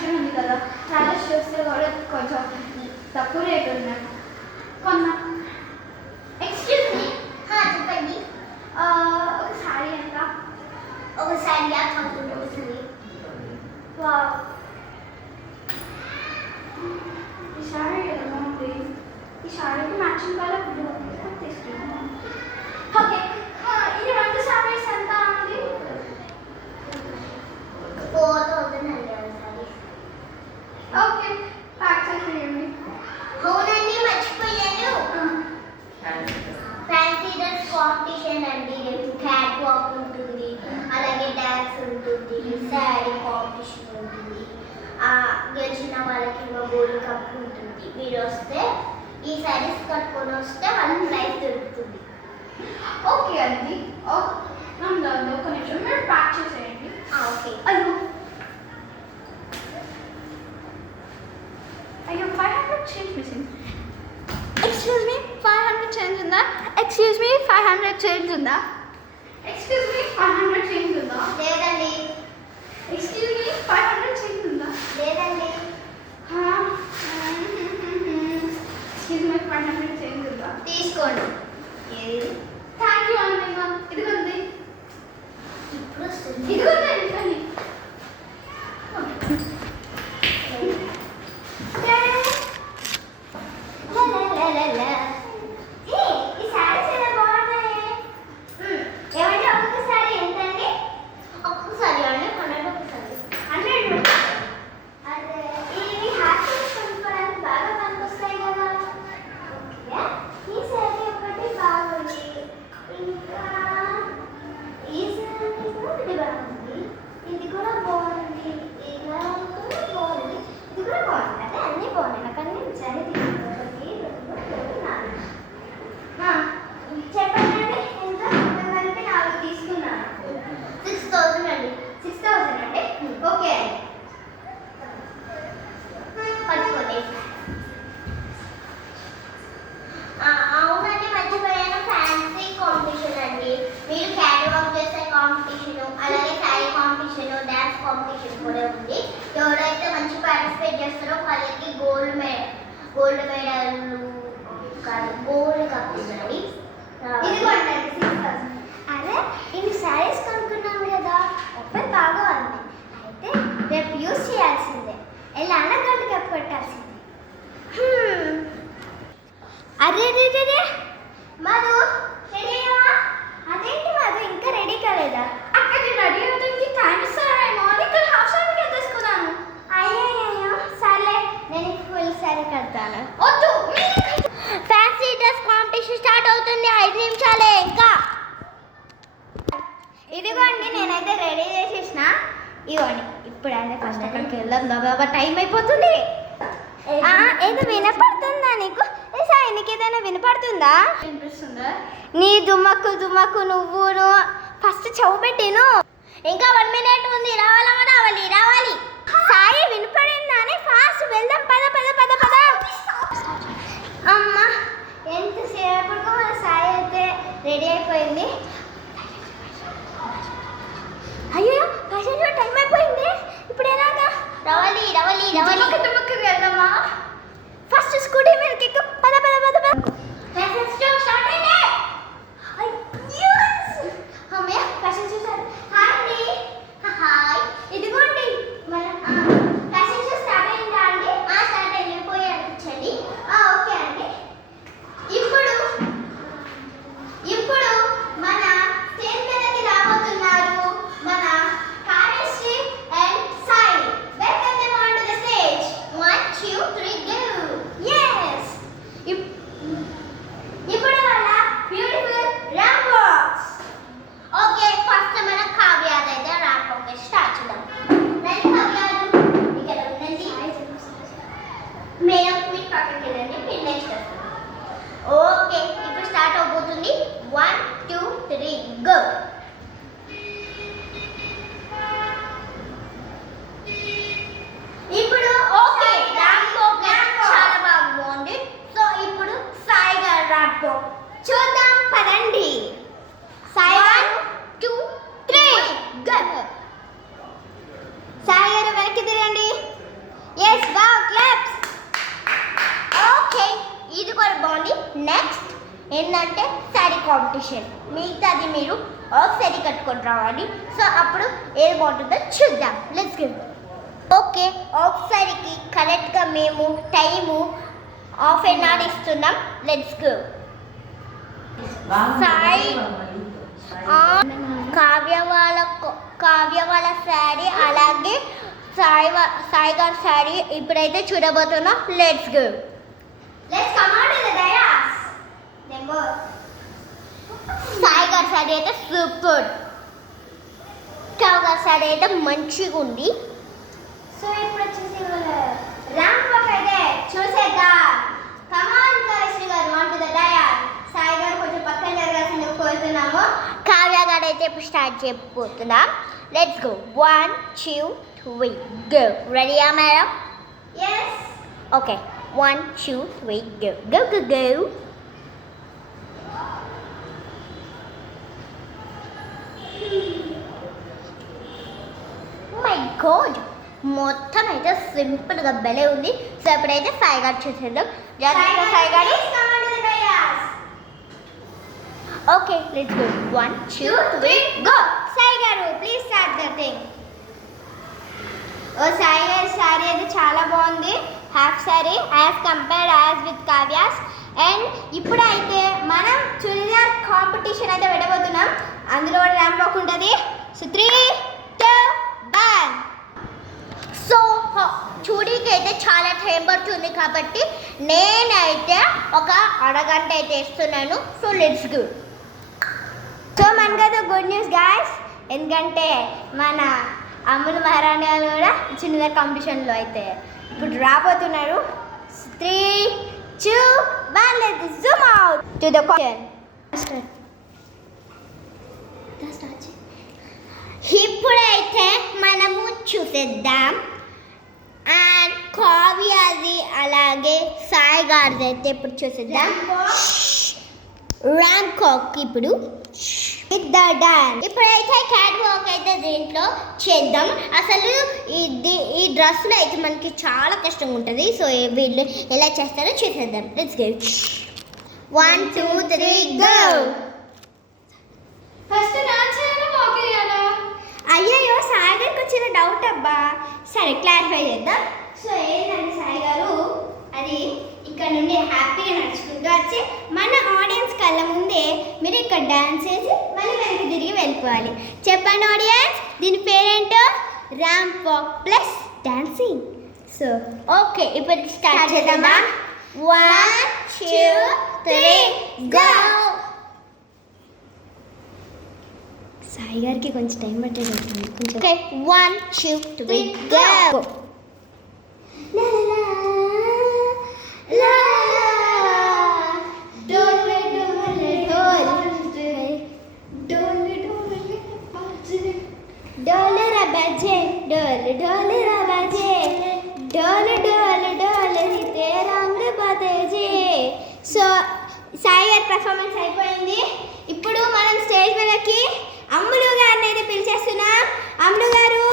Function ఉంది కదా, శారీస్ చూస్తే కూడా కొంచెం తక్కువ రేట్ ఉన్నాయి కొన్నా. ఎక్స్క్యూజ్ మీ, చెప్పండి. ఒక శారీ ఎంత? ఒక శారీ 1000 రూపీస్. వావ్, ఈ శారీ ఎలా ఉంది? ఈ శారీకి మ్యాచింగ్ కలర్ తీసుకున్నాను. ఓకే, ఇది 2 శారీస్ ఎంత ఉంది? 4000 అయ్యారు శారీ. ఓకే, ప్యాక్ చేసేయండి. అవునండి, మర్చిపోయాను. ఫ్యాన్సీ డ్రెస్ కాంపిటీషన్ అండి. రేపు క్యాట్ వాక్ ఉంటుంది, అలాగే డ్యాన్స్ ఉంటుంది, శారీ కాంపిటీషన్ ఉంటుంది. గెలిచిన వాళ్ళకి గోల్డ్ కప్ ఉంటుంది. మీరు వస్తే ఈ శారీస్ కట్టుకొని వస్తే వాళ్ళకి ప్రైజ్ దొరుకుతుంది. ఓకే అండి, నన్ను ఒక నిమిషం మీరు ప్యాక్ చేసేయండి. ఓకే. అయ్యో అయ్యో, 500 change missing. Excuse me, 500 change ఉందా? ఎక్స్క్యూజ్ మీ, 500 చేంజ్ ఉందా? ఎక్స్క్యూజ్ మీ, 500 చేంజ్ ఉందా? లేదండి. ఎక్స్క్యూజ్ మీ, 500 చేంజ్ ఉందా? లేదండి. ఎక్స్క్యూజ్ మీ, 500 చేంజ్ ఉందా? తీసుకోండి. థ్యాంక్ యూ అండి. ఇదిగోండి, ఇప్పుడు వస్తుంది. ఇదిగోండి, ఇదిగోండి. ఈ శారీస్ ఎలా బాగున్నాయి. ఏమంటే ఒక్కొక్కసారి ఎంతండి? ఒక్కొక్కసారి అండి 100 ఒకసారి 100 రూపీస్. అదే ఇవి హ్యాపీస్ కొనుక్కోవడానికి బాగా పనికొస్తాయి కదా. ఓకే, ఈ శారీ ఒకటి బాగుంది. ఇంకా ఈ శారీ కూడా ఇది బాగుంది. ఇది కూడా బాగుంది. ఇలా కూడా బాగుంది. ఇది కూడా బాగుంది. అదే అన్నీ బాగున్నాయి. నాకు అన్ని శారీ తీసుకుంటాను. చెప్పండి, ఎంత? కలిపి 4 తీసుకున్నాను. 6000 అండి. 6000 అండి. ఓకే అండి, పట్టుకోండి. అవునండి, మర్చిపోయాను. ఫ్యాన్సీ కాంపిటీషన్ అండి. మీరు క్యారీ వాక్ చేసే కాంపిటీషన్, అలాగే శారీ కాంపిటీషన్, డ్యాన్స్ కాంపిటీషన్ కూడా ఉంది. ఎవరైతే మంచి పార్టిసిపేట్ చేస్తారో వాళ్ళకి గోల్డ్ మెడల్ కాదు, గోల్డ్ కప్ ఉందండి. ఇదిగోండి 6000. అదే ఇన్ని శారీస్ కొనుక్కున్నాం కదా, ఒప్పై బాగా ఉంది. అయితే రేపు యూజ్ చేయాల్సిందే. ఎలా అన్న గోల్డ్ కప్ కొట్టాల్సిందే. అరే రే రే రే, మధు రెడీ అయ్యావా? అదేంటి మధు ఇంకా రెడీ కాలేదా? అక్కడికి రెడీ అవుతుంది టైం ఇస్తారేమో అని ఇక్కడ హాఫ్ శారీ తీసుకున్నాను. అయ్యో సర్లే, నేను ఫుల్ శారీ కడతాను. వద్దు, ఫ్యాన్సీ డ్రెస్ కాంపిటీషన్ స్టార్ట్ అవుతుంది. 5 నిమిషాలే ఇంకా. ఇదిగోండి, నేనైతే రెడీ చేసేసిన. ఇవ్వండి, ఇప్పుడైతే ఫస్ట్ అక్కడికి వెళ్దాం. బాబా టైం అయిపోతుంది. ఏదో వినపడుతుందా నీకు? సాయి, నీకు ఏదైనా వినపడుతుందా? వినిపిస్తుందా? నీ దుమ్మక్కు నువ్వును ఫస్ట్ చెవు పెట్టిను. ఇంకా 1 మినిట్ ఉంది. రావాలి. సాయి వినపడిందా అని ఫాస్ట్ వెళ్దాం. పద అమ్మా, ఎంతసేపటికో మన సాయి అయితే రెడీ అయిపోయింది. అయ్యో ఫ్యాషన్ టైం అయిపోయింది. ఇప్పుడు ఎలాగా? రావాలి. తుమ్మక్కకి వెళ్దామా? ఫస్ట్ స్కూటీ మీదకి ఎక్కు. పద ఫ్యాషన్ షో స్టార్ట్ అయింది. అమ్మయ్య, ఫ్యాషన్ షో స్టార్ట్. హాయ్ అండి. హాయ్. ఇదిగోండి మన ఫ్యాషన్ షో స్టార్ట్ అయిందా అండి? స్టార్ట్ అయింది. పోయి అనిపించండి. ఓకే అండి. ఇప్పుడు మన స్టేజ్ మీదకి రాబోతున్నారు మన Karyasri and Sai. Welcome them on to the stage. 1 2 3 go. yes. ఇప్పుడు మన beautiful ramp walks. Okay, first మన కావ్యాది అయితే ర్యాంప్ వాక్ స్టార్ట్ చేద్దాం. రండి కావ్యాలు, ఇక్కడ ఉండండి. మేడం మీ పక్కకి వెళ్ళండి. మీరు నెక్స్ట్ వస్తారు. ఓకే, ఇప్పుడు స్టార్ట్ అవబోతుంది. 1 2 3 గో. ఇప్పుడు ఓకే, ర్యాంప్ వాక్ చాలా బాగుంది. సో ఇప్పుడు సాయి గారు ర్యాంప్ వాక్ చూద్దాం. పదండి సాయి గారు. 1 2 3 గో. సాయి గారు వెనక్కి తిరగండి. ఇది కూడా బాగుంది. నెక్స్ట్ ఏంటంటే శారీ కాంపిటీషన్. మిగతాది మీరు హాఫ్ శారీ కట్టుకొని రావాలి. సో అప్పుడు ఏది బాగుంటుందో చూద్దాం. Let's go. ఓకే, హాఫ్ శారీకి కరెక్ట్గా మేము టైము హాఫ్ ఎన్ అవర్ ఇస్తున్నాం. Let's go. సాయి కావ్య వాళ్ళ శారీ, అలాగే సాయి గారి శారీ ఇప్పుడైతే చూడబోతున్నాం. Let's go. Let's come out to the dais. Sai గారి శారీ అయితే సూపర్, కావ్య గారి శారీ అయితే మంచిగా ఉంది. సో ఇప్పుడు వచ్చేసి ర్యాంప్ వాక్ అయితే చూసేద్దాం. కమ్ ఆన్ శ్రీ గారు on to the dais. Sai గారు కొంచెం పక్కన జరగాల్సింది కోరుతున్నాము. కావ్య గారు అయితే ఇప్పుడు స్టార్ట్ చేయబోతున్నాం. Let's go. 1 2 3 గో. రెడీయా madam? Yes. Okay, 1 2 3 go. Go go go. My god, మొత్తం అయితే సింపుల్గా భలే ఉంది. సో ఇప్పుడైతే సాయి గారు చూసేద్దాం. సాయి గారు okay, let's go. 1 2 3 go. Sai గారు ప్లీజ్ స్టార్ట్ ద థింగ్. ఓ సాయి గారి శారీ అయితే చాలా బాగుంది. Half sari as compared as with Kavya's. And ఇప్పుడైతే మనం చుడిదార్ కాంపిటీషన్ అయితే పెట్టబోతున్నాం. అందులో ర్యాంప్ వాక్ ఉంటుంది. సో 3 2 1. సో చూడీకి అయితే చాలా టైం పడుతుంది కాబట్టి నేనైతే ఒక అరగంట అయితే ఇస్తున్నాను. So let's go. సో మనకైతే గుడ్ న్యూస్ గాయ్స్, ఎందుకంటే మన అమ్ములు మహారాణి వాళ్ళు కూడా చిన్నదారి కాంపిటీషన్లో అయితే ఇప్పుడు రాబోతున్నారు. 3 2 1 let's Zoom out to the question. ఇప్పుడైతే మనము చూసేద్దాం. అండ్ కావ్యాది అలాగే సాయి గారిది అయితే ఇప్పుడు చూసేద్దాం. ర్యాంప్ వాక్ ఇప్పుడు ఇప్పుడైతే క్యాట్ వాక్ అయితే దీంట్లో చేద్దాం. అసలు ఈ డ్రెస్లో అయితే మనకి చాలా కష్టంగా ఉంటుంది. సో వీళ్ళు ఎలా చేస్తారో చూసేద్దాం. Let's go. 1 2 3 గో. ఫస్ట్ నా చేయాలా వాక్ చేయాలా? అయ్యయ్యో, సాయి గారికి వచ్చిన డౌట్ అబ్బా. సరే క్లారిఫై చేద్దాం. సో ఏంటంటే సాయి గారు అది ఇక్కడ నుండి హ్యాపీగా నడుచుకుంటూ వచ్చి మన ఆడియన్స్ కళ్ళ ముందే మీరు ఇక్కడ డాన్స్ చేసి మళ్ళీ వెనక్కి తిరిగి వెళ్ళిపోవాలి. చెప్పండి ఆడియన్స్, దీని పేరేంటో? Ramp walk plus dancing. So okay, ఇప్పుడు స్టార్ట్ చేద్దామా? 1 2 3 గో. సాయి గారికి కొంచెం టైం పట్టేది. Okay, 1 2 3 go. సో సాయి గారి పర్ఫార్మెన్స్ అయిపోయింది. ఇప్పుడు మనం స్టేజ్ మీదకి అమ్ములు గారిని అయితే పిలిచేస్తున్నాం. అమ్ములు గారు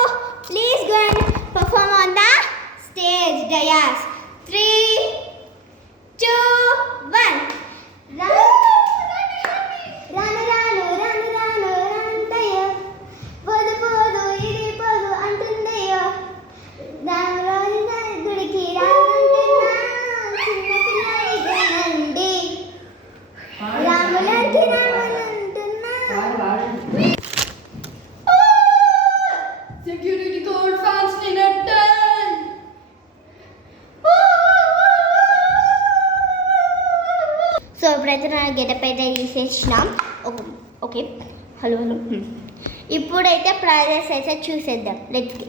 please go and perform on the stage dais. 3 2 1. రాను రాను రాను రాను రాంతయ్యో, పోదు పోదు ఇది పోదు అంటుందయ్యో, దాని రోజు గుడికి రానుంటున్నా చిన్న పిల్లడి రాములకి రామనంటున్నా. సెక్యూరిటీ కోడ్ ఫ్యాన్స్ నిన్నట్టే. సో ఇప్పుడైతే నా గెటప్ అయితే తీసేసినాం. Okay, hello hello. ఇప్పుడైతే ప్రైజెస్ అయితే చూసేద్దాం. Let's go.